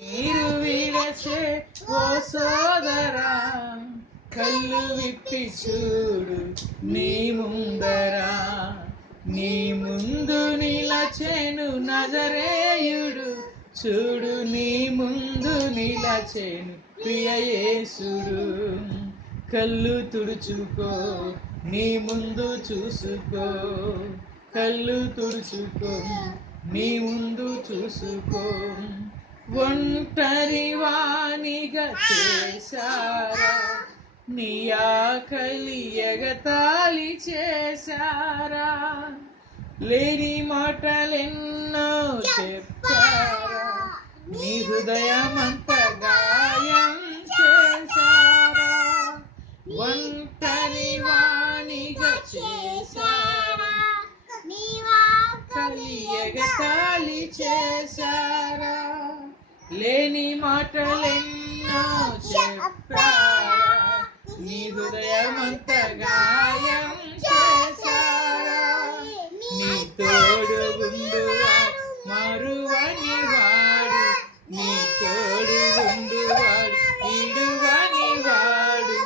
నీరు విరచే ఓ సోదరా, కళ్ళు విప్పి చూడు నీ ముందరా. నీ ముందు నిలచెను నజరేయుడు, చూడు నీ ముందు నిలచెను ప్రియ యేసుడు. కళ్ళు తుడుచుకో, నీ ముందు చూసుకో. కళ్ళు తుడుచుకో, నీ ముందు చూసుకో. ఒంటరి వానిగా చేశారా, నీ ఆకలి ఎగతాళి చేశారా. లేని మాటలెన్నో చెప్పారా, నీ హృదయమంత గాయం చేశారా. ఒంటరి వానిగా చేశారా, నీ ఆకలి ఎగతాళి చేశారా. లేని మాటలెన్నో చెప్పారా, నీ హృదయమంత గాయం చేశారా. నీ తోడు ఉండువాడు మరువని వాడు, నీ తోడు ఉండువాడు విడువని వాడు.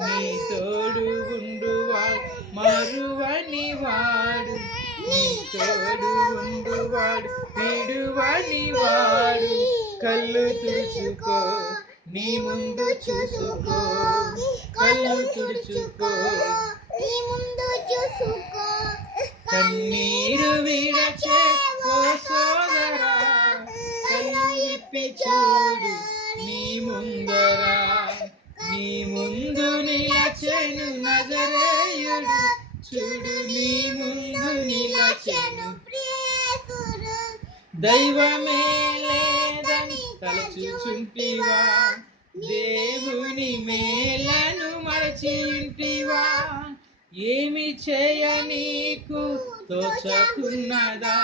నీ తోడు ఉండువాడు మరువని వాడు, నీ తోడు ఉండువాడు విడువని వాడు. కళ్ళు తుడుచుకో, నీ ముందు చూసుకో. కళ్ళు తుడుచుకో, నీ ముందు చూసుకో. కన్నీరు విరచే ఓ సోదరా, కళ్ళు విప్పి చూడు నీ ముందరా. నీ ముందు నిలచెను నజరేయుడు, చూడు నీ ముందు నిలచెను. దైవమే లేదని తలచుచుంటివా, దేవుని మేలను మరచింటివా. ఏమి చేయ నీకు తోచకున్నదా,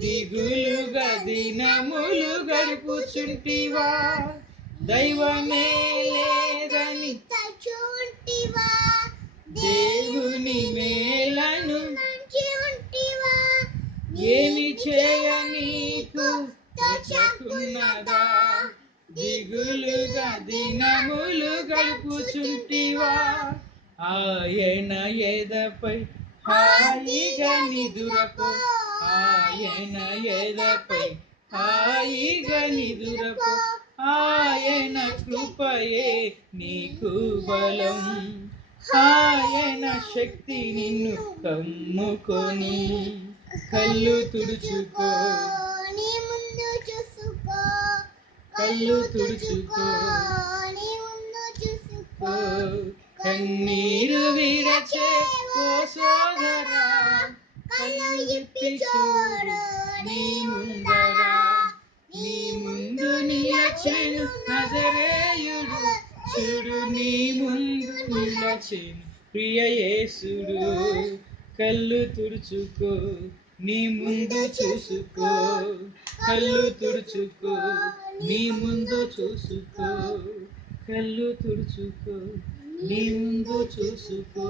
దిగులుగా దినములు గడుపుచుంటివా. దైవమే లేదని తలచుంటివా, దేవుని మేలను మరచింటివా. ఏమి చేయ నీకు తోచకున్నదా, దిగులుగా దినములు గడుపుచుంటివా. ఆయన ఎదపై హాయిగా నిదురపో, ఆయన ఎదపై హాయిగా నిదురపో. ఆయన కృపయే నీకు బలం, ఆయన శక్తి నిన్ను కమ్ముకొని. కళ్ళు తుడుచుకో, నీ ముందు చూసుకో. కళ్ళు తుడుచుకో, నీ ముందు చూసుకో. కన్నీరు విరచే ఓ సోదరా, కళ్ళు విప్పి చూడు నీ ముందరా. నీ ముందు నిలచెను నజరేయుడు, చూడు నీ ముందు నిలచెను ప్రియ యేసుడు. కళ్ళు తుడుచుకో, నీ ముందు చూసుకో. కళ్ళు తుడుచుకో, నీ ముందు చూసుకో. కళ్ళు తుడుచుకో, నీ ముందు చూసుకో.